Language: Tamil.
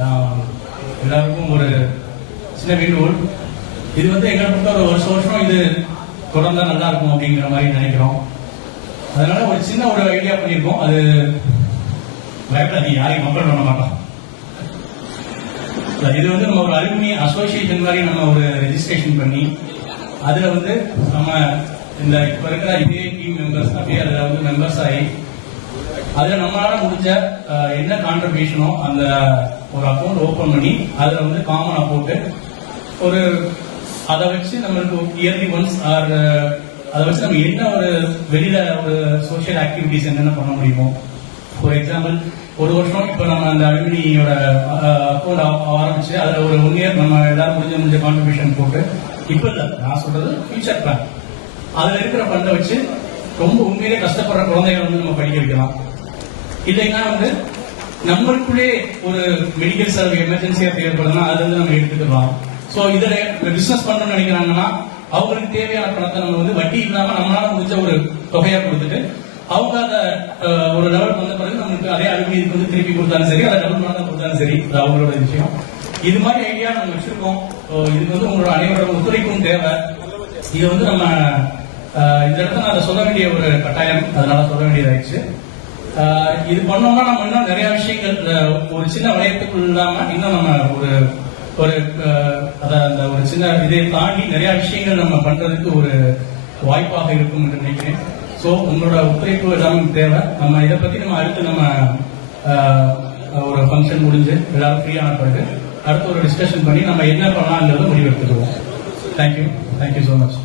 எல்லாருக்கும் ஒரு சின்ன வேண்டுகோள். இது வந்து எங்களை பொறுத்த ஒரு வருஷம் இது தொடர்ந்தா நல்லா இருக்கும் அப்படிங்கிற மாதிரி நினைக்கிறோம். அதனால ஒரு சின்ன ஒரு ஐடியா பண்ணியிருக்கோம். அது பயப்படாதீங்க, யாரையும் கம்பல் பண்ண மாட்டோம். இது வந்து நம்ம ஒரு அலுமினி அசோசியேஷன் மாதிரி நம்ம ஒரு ரெஜிஸ்ட்ரேஷன் பண்ணி அதுல வந்து நம்ம இந்த இப்ப இருக்கிற இதே டீம் மெம்பர்ஸ் அப்படியே அதுல வந்து மெம்பர்ஸ் ஆகி அதுல நம்மளால முடிஞ்ச என்ன கான்ட்ரிபியூஷனோ அந்த ஒரு அக்கௌண்ட் ஓபன் பண்ணி அதுல வந்து காமனா போட்டு ஒரு அதை வச்சு நம்மளுக்கு இயர்லி ஒன்ஸ் ஆர் அதை வச்சு நம்ம என்ன ஒரு வெளியில ஒரு சோசியல் ஆக்டிவிட்டிஸ் என்னென்ன பண்ண முடியுமோ. ஃபார் எக்ஸாம்பிள் ஒரு வருஷம் இப்ப நம்ம அந்த அலுமினியோட அக்கௌண்ட் ஆரம்பிச்சு அதுல ஒரு 1 இயர் நம்ம எல்லாரும் முடிஞ்ச கான்ட்ரிபியூஷன் போட்டு இப்ப இல்ல நான் சொல்றது ஃபியூச்சர் பிளான் அதுல இருக்கிற ஃபண்டை வச்சு ரொம்ப உண்மையிலே கஷ்டப்படுற குழந்தைகளை வந்து நம்ம படிக்க வைக்கலாம். இல்லைன்னா வந்து நம்மளுக்குள்ளே ஒரு மெடிக்கல் சர்வீஸ் எமர்ஜென்சியா தேவைப்படுதுன்னா அதுல இருந்து நம்ம எடுத்துக்கலாம். சோ இதுல பிசினஸ் பண்ணணும்னு நினைக்கிறாங்கன்னா அவங்களுக்கு தேவையான பணத்தை நம்ம வந்து வட்டி இல்லாம நம்மளால முடிஞ்ச ஒரு தொகையா கொடுத்துட்டு அவங்க அதை ஒரு லெவல் வந்த பிறகு நம்மளுக்கு அதே அலுவலகத்துக்கு வந்து திருப்பி கொடுத்தாலும் சரி அதை டபுள் மடங்கு கொடுத்தாலும் சரி அது அவங்களோட விஷயம். இது மாதிரி ஐடியா நம்ம வச்சிருக்கோம். இதுக்கு வந்து உங்களோட அனைவரோட ஒத்துழைப்பும் தேவை. இது வந்து நம்ம இந்த இடத்துல நான் அதை சொல்ல வேண்டிய ஒரு கட்டாயம், அதனால சொல்ல வேண்டியதாயிடுச்சு. இது பண்ணோம்னா நம்ம இன்னும் நிறைய விஷயங்கள் ஒரு சின்ன வளையத்துக்குள் இல்லாம இன்னும் நம்ம ஒரு ஒரு அந்த ஒரு சின்ன இதை தாண்டி நிறைய விஷயங்கள் நம்ம பண்றதுக்கு ஒரு வாய்ப்பாக இருக்கும் என்று நினைக்கிறேன். சோ உங்களோட ஒத்துழைப்பு எல்லாமே தேவை. நம்ம இதை பத்தி நம்ம அடுத்து நம்ம ஒரு ஃபங்க்ஷன் முடிஞ்சு எல்லாரும் ஃப்ரீயான பிறகு அடுத்து ஒரு டிஸ்கஷன் பண்ணி நம்ம என்ன பண்ணலாம்ங்கிறத முடிவெடுத்துக்குவோம். Thank you so much.